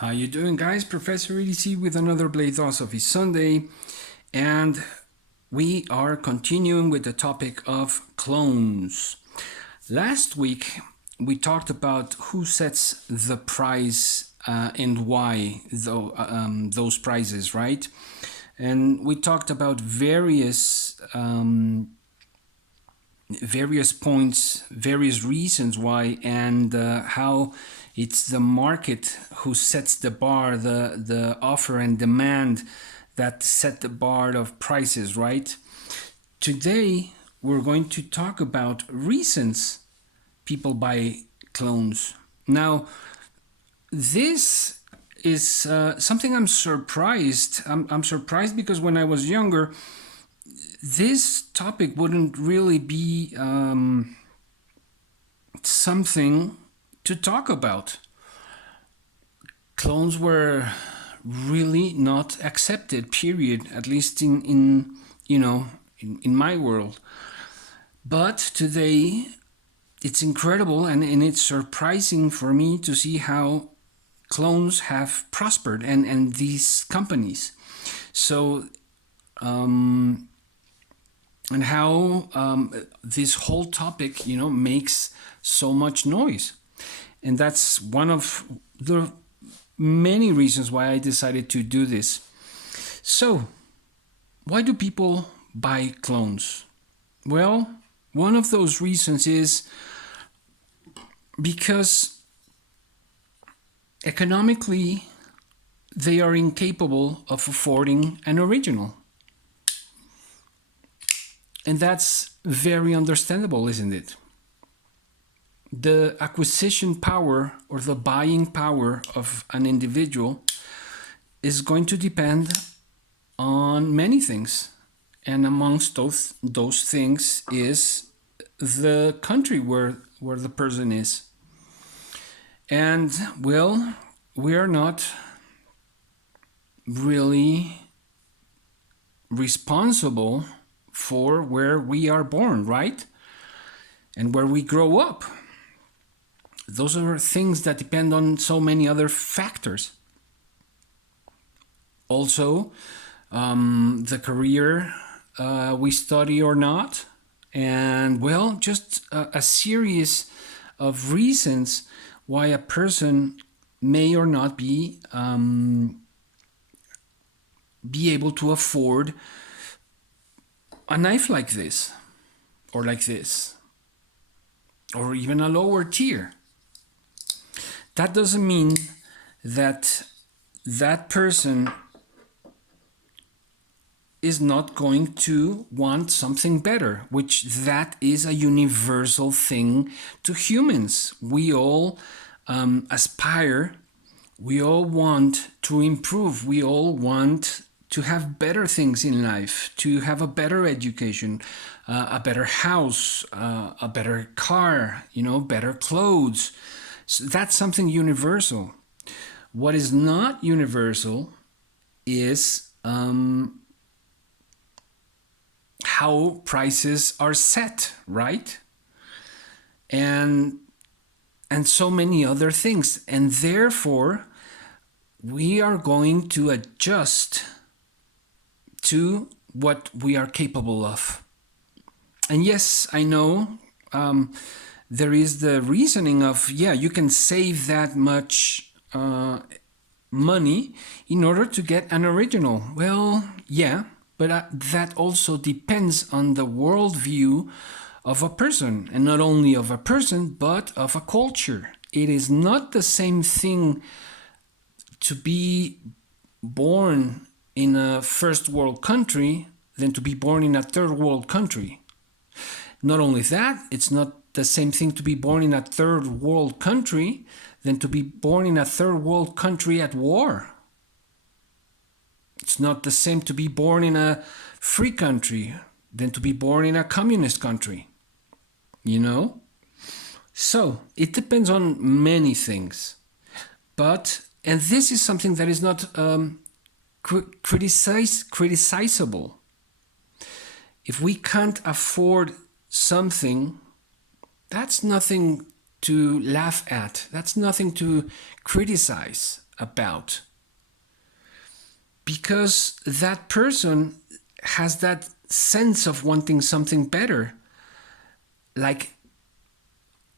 How you doing, guys? Professor EDC with another BLADE-OSOPHY Sunday, and we are continuing with the topic of clones. Last week we talked about who sets the price and why those prices, right? And we talked about various points, various reasons why, and how it's the market who sets the bar, the offer and demand that set the bar of prices, right? Today, we're going to talk about reasons people buy clones. Now, this is something I'm surprised. I'm surprised because when I was younger, this topic wouldn't really be something to talk about. Clones were really not accepted, period, at least in my world. But today it's incredible and it's surprising for me to see how clones have prospered and these companies. So and how this whole topic, makes so much noise. And that's one of the many reasons why I decided to do this. So, why do people buy clones? Well, one of those reasons is because economically they are incapable of affording an original. And that's very understandable, isn't it? The acquisition power or the buying power of an individual is going to depend on many things. And amongst those things is the country where the person is. And, well, we are not really responsible for where we are born, right? And where we grow up. Those are things that depend on so many other factors. Also, the career we study or not, and well, just a series of reasons why a person may or not be able to afford a knife like this, or like this, or even a lower tier. That doesn't mean that that person is not going to want something better, which that is a universal thing to humans. We all aspire, we all want to improve, we all want to have better things in life, to have a better education, a better house, a better car, better clothes. So that's something universal. What is not universal is how prices are set, right? And so many other things. And therefore, we are going to adjust to what we are capable of. And yes, I know there is the reasoning of, yeah, you can save that much money in order to get an original. Well, yeah, but that also depends on the worldview of a person, and not only of a person, but of a culture. It is not the same thing to be born in a first world country than to be born in a third world country. Not only that, it's not the same thing to be born in a third world country than to be born in a third world country at war. It's not the same to be born in a free country than to be born in a communist country. So it depends on many things. And this is something that is not criticizable. If we can't afford something, that's nothing to laugh at. That's nothing to criticize. about. Because that person has that sense of wanting something better, like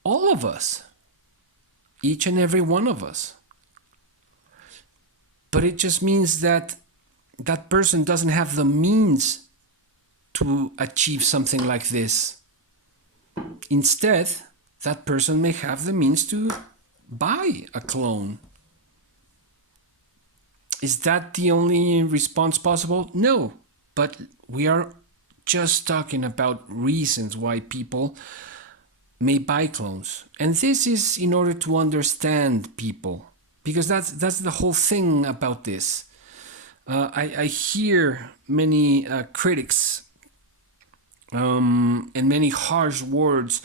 all of us, each and every one of us. But it just means that that person doesn't have the means to achieve something like this. Instead, that person may have the means to buy a clone. Is that the only response possible? No, but we are just talking about reasons why people may buy clones. And this is in order to understand people, because that's the whole thing about this. I hear many critics and many harsh words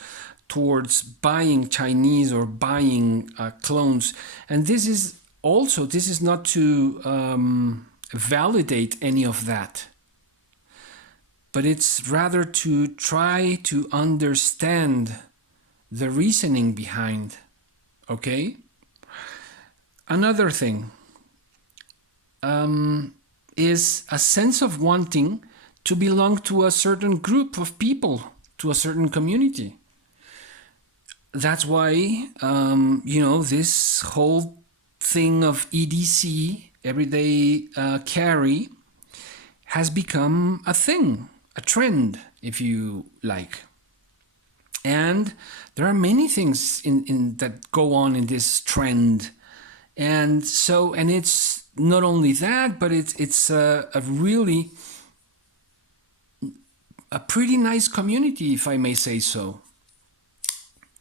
towards buying Chinese or buying clones. And this is not to validate any of that, but it's rather to try to understand the reasoning behind. Okay? Another thing is a sense of wanting to belong to a certain group of people, to a certain community. That's why, this whole thing of EDC, everyday carry, has become a thing, a trend, if you like. And there are many things in that go on in this trend. And it's not only that, but it's a really a pretty nice community, if I may say so,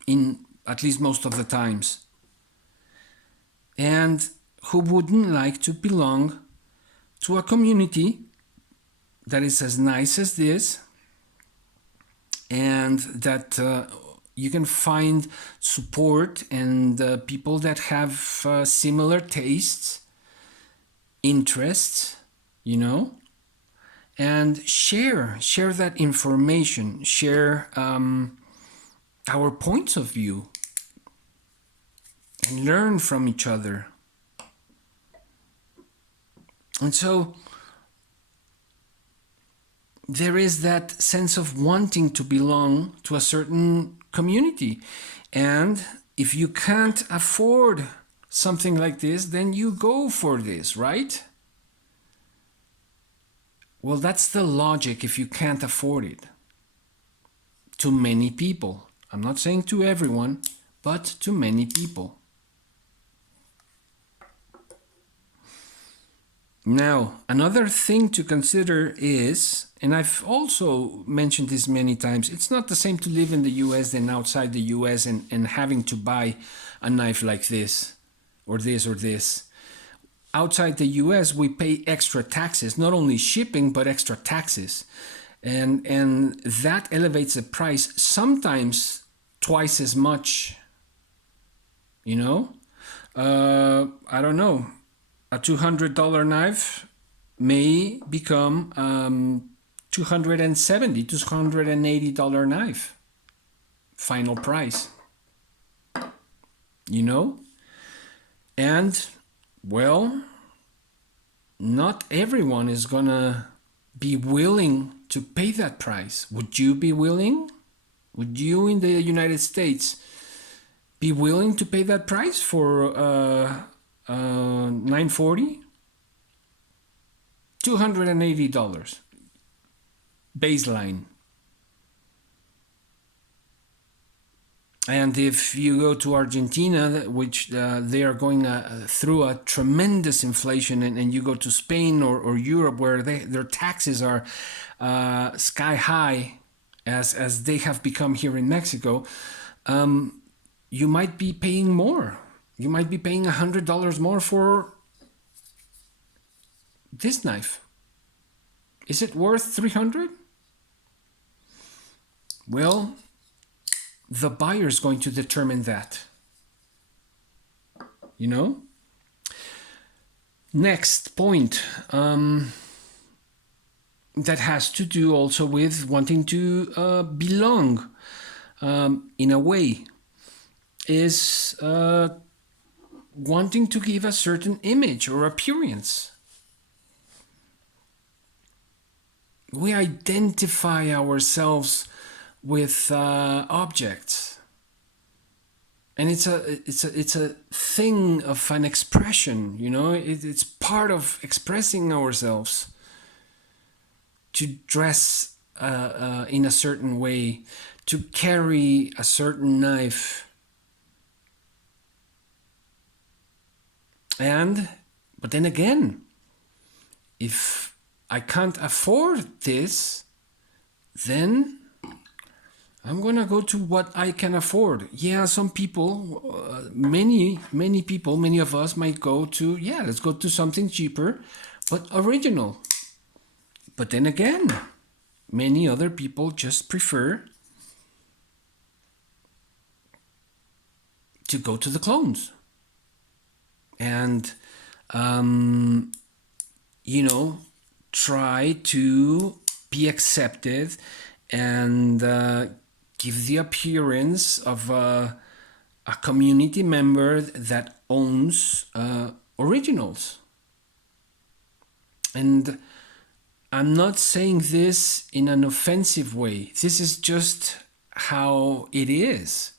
in at least most of the times. And who wouldn't like to belong to a community that is as nice as this, and that you can find support and people that have similar tastes, interests, and share that information, share our points of view, and learn from each other. And so there is that sense of wanting to belong to a certain community. And if you can't afford something like this, then you go for this, right? Well, that's the logic if you can't afford it. To many people. I'm not saying to everyone, but to many people. Now, another thing to consider is, and I've also mentioned this many times, it's not the same to live in the US than outside the US and having to buy a knife like this or this or this. Outside the US, we pay extra taxes, not only shipping, but extra taxes. And that elevates the price sometimes twice as much. I don't know. A $200 knife may become $270, $280 knife. Final price. And, well, not everyone is gonna be willing to pay that price. Would you be willing? Would you in the United States be willing to pay that price for $940? $280 baseline. And if you go to Argentina, which they are going through a tremendous inflation, and you go to Spain or Europe, where their taxes are sky high, as they have become here in Mexico, you might be paying more. You might be paying $100 more for this knife. Is it worth $300? Well, the buyer is going to determine that. Next point that has to do also with wanting to belong in a way is wanting to give a certain image or appearance. We identify ourselves with objects, and it's a thing of an expression. It's part of expressing ourselves to dress in a certain way, to carry a certain knife. But then again, if I can't afford this, then I'm gonna go to what I can afford. Yeah, some people, many people, many of us might go to, let's go to something cheaper, but original. But then again, many other people just prefer to go to the clones. And, try to be accepted and give the appearance of a community member that owns originals. And I'm not saying this in an offensive way. This is just how it is.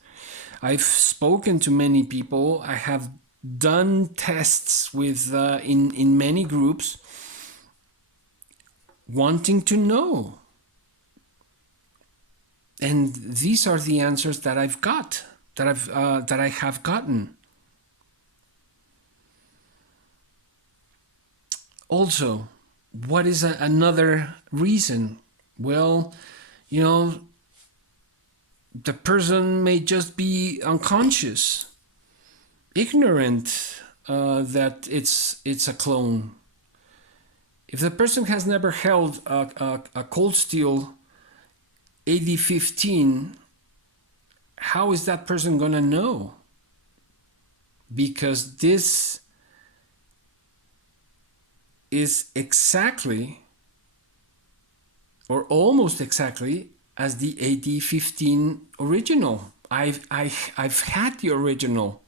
I've spoken to many people. I have done tests with in many groups, wanting to know. And these are the answers that I've got, that I have gotten. Also, what is another reason? Well, the person may just be unconscious, ignorant that it's a clone. If the person has never held a cold steel AD-15, how is that person gonna know? Because this is exactly, or almost exactly, as the AD-15 original. I've had the original.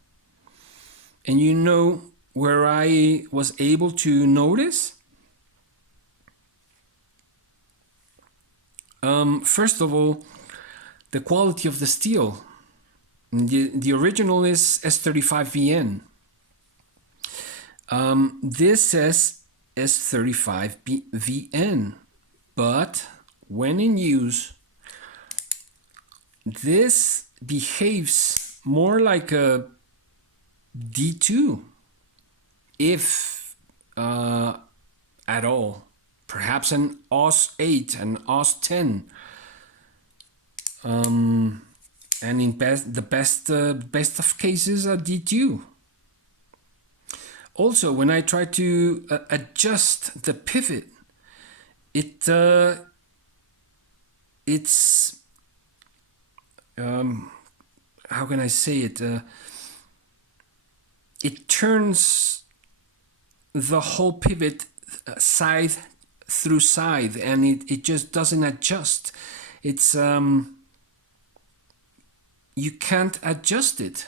And you know where I was able to notice? First of all, the quality of the steel. The original is S35VN. This says S35VN, but when in use, this behaves more like a D2, if at all. Perhaps an OS-8, an OS-10, and in the best of cases, a D2. Also, when I try to adjust the pivot, it's how can I say it? It turns the whole pivot side through side, and it just doesn't adjust. It's you can't adjust it.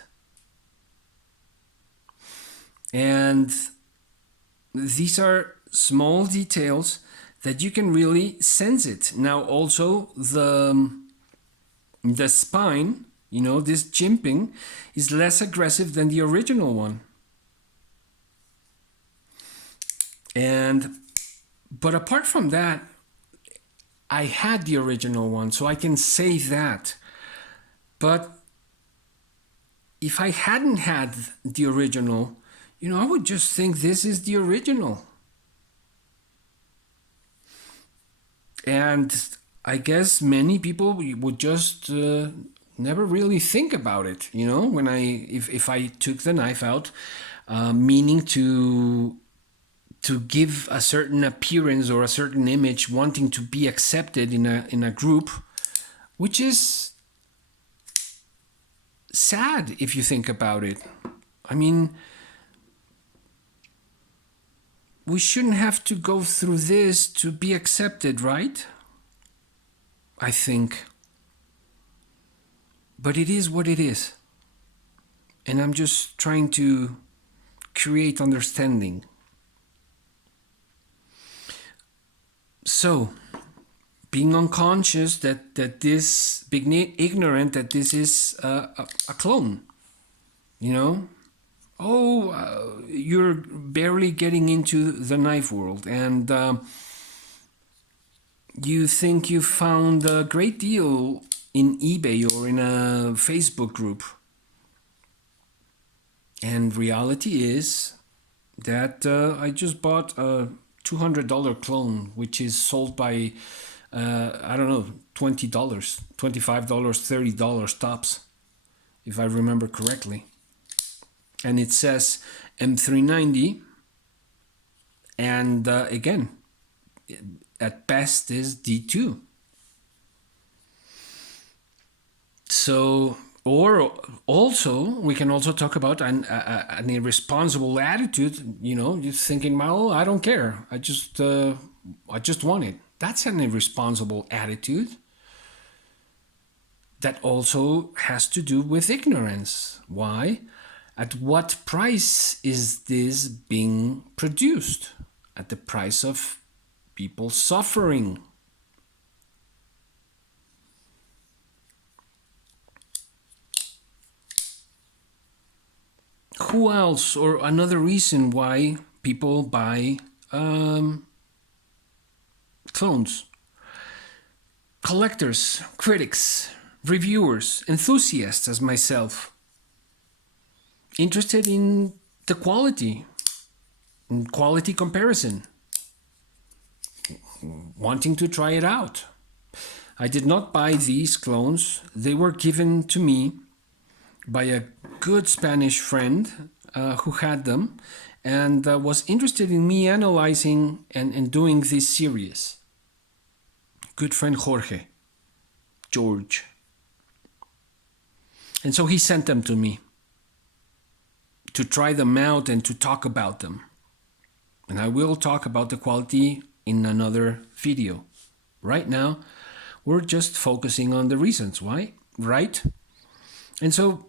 And these are small details that you can really sense it. Now also the spine, this jimping is less aggressive than the original one. But apart from that, I had the original one, so I can say that. But if I hadn't had the original, I would just think this is the original. And I guess many people would just never really think about it, when if I took the knife out, meaning to give a certain appearance or a certain image, wanting to be accepted in a group, which is sad if you think about it. I mean, we shouldn't have to go through this to be accepted, right? I think. But it is what it is. And I'm just trying to create understanding. So, being unconscious that this, being ignorant that this is a clone, you know? Oh, you're barely getting into the knife world, and you think you found a great deal in eBay or in a Facebook group. And reality is that I just bought a $200 clone, which is sold by, I don't know, $20, $25, $30 tops, if I remember correctly. And it says M390, and again, at best is D2. So, or also, we can also talk about an irresponsible attitude. You know, you're thinking, well, I don't care. I just want it. That's an irresponsible attitude. That also has to do with ignorance. Why? At what price is this being produced? At the price of people suffering. Who else, or another reason why people buy clones? Collectors, critics, reviewers, enthusiasts as myself. Interested in the quality, in quality comparison. Wanting to try it out. I did not buy these clones. They were given to me by a good Spanish friend who had them and was interested in me analyzing and doing this series. Good friend George. And so he sent them to me to try them out and to talk about them. And I will talk about the quality in another video. Right now, we're just focusing on the reasons why, right? And so,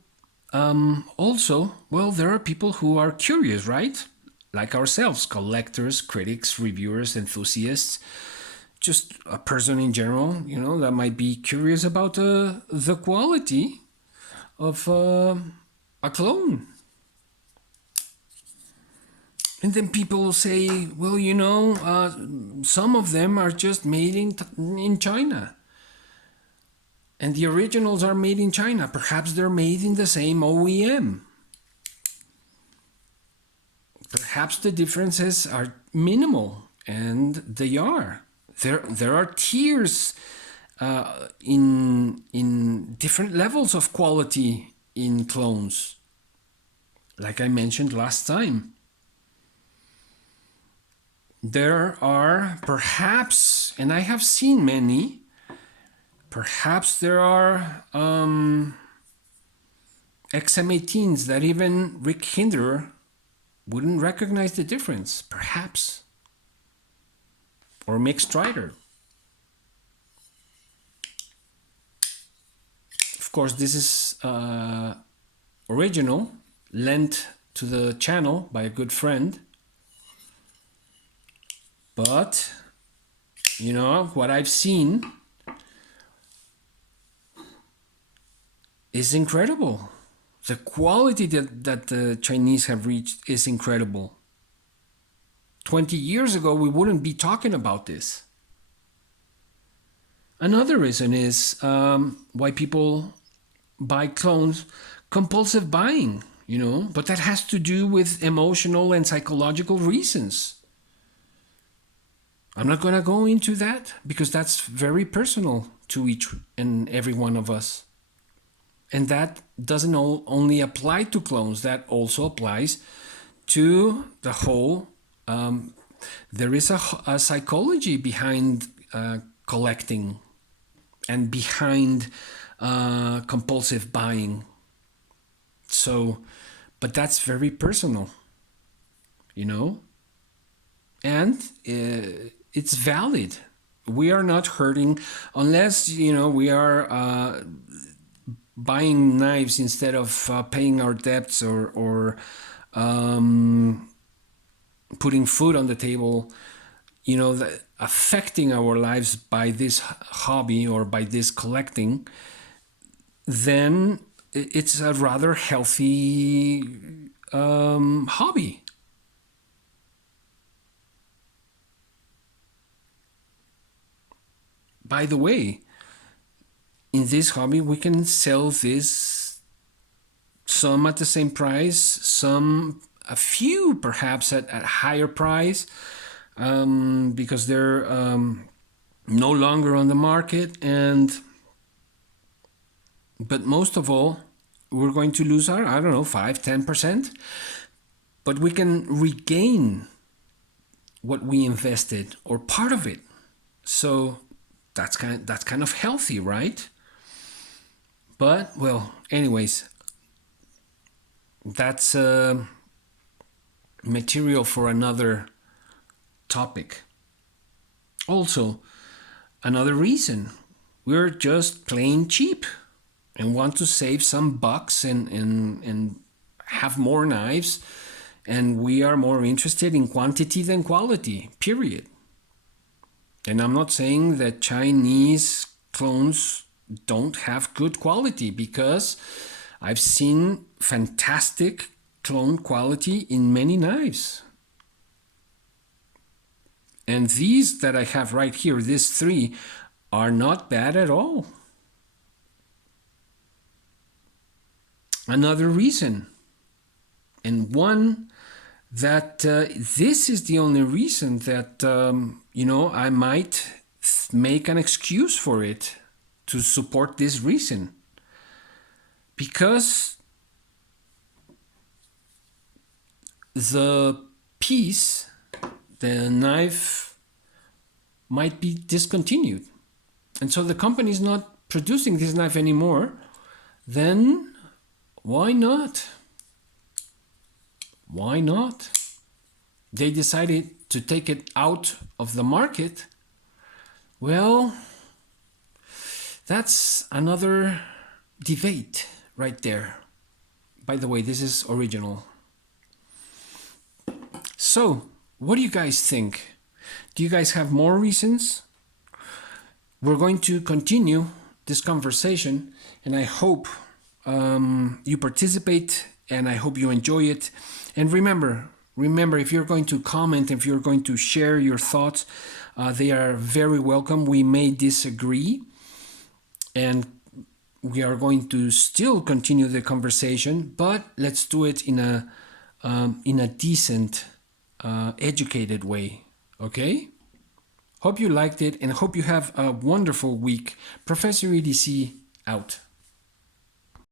also, well, there are people who are curious, right? Like ourselves, collectors, critics, reviewers, enthusiasts, just a person in general, you know, that might be curious about the quality of a clone. And then people say, well, you know, some of them are just made in China. And the originals are made in China. Perhaps they're made in the same OEM. Perhaps the differences are minimal, and they are. There are tiers in different levels of quality in clones, like I mentioned last time. There are perhaps, and I have seen many, perhaps there are XM18s that even Rick Hinder wouldn't recognize the difference, perhaps. Or Mick Strider. Of course, this is original, lent to the channel by a good friend. But, you know, what I've seen is incredible. The quality that the Chinese have reached is incredible. 20 years ago, we wouldn't be talking about this. Another reason is why people buy clones, compulsive buying, you know, but that has to do with emotional and psychological reasons. I'm not going to go into that because that's very personal to each and every one of us. And that doesn't only apply to clones, that also applies to the whole. There is a psychology behind collecting and behind compulsive buying. So, but that's very personal, you know? And it's valid. We are not hurting unless, you know, we are buying knives instead of paying our debts or putting food on the table, affecting our lives by this hobby or by this collecting, then it's a rather healthy hobby. By the way, in this hobby, we can sell this, some at the same price, a few perhaps at higher price, because they're no longer on the market. But most of all, we're going to lose our, 5-10%, but we can regain what we invested or part of it. So that's kind of healthy, right? But, well, anyways, that's material for another topic. Also, another reason, we're just plain cheap and want to save some bucks and have more knives, and we are more interested in quantity than quality, period. And I'm not saying that Chinese clones don't have good quality, because I've seen fantastic clone quality in many knives. And these that I have right here, these 3, are not bad at all. Another reason, and one that this is the only reason that, I might make an excuse for it to support this reason. Because the piece, the knife, might be discontinued. And so the company is not producing this knife anymore. Then why not? Why not? They decided to take it out of the market. Well, that's another debate right there. By the way, this is original. So, what do you guys think? Do you guys have more reasons? We're going to continue this conversation, and I hope you participate, and I hope you enjoy it. And remember, if you're going to comment, if you're going to share your thoughts, they are very welcome. We may disagree, and we are going to still continue the conversation, but let's do it in a decent, educated way. Okay? Hope you liked it, and hope you have a wonderful week. Professor EDC out.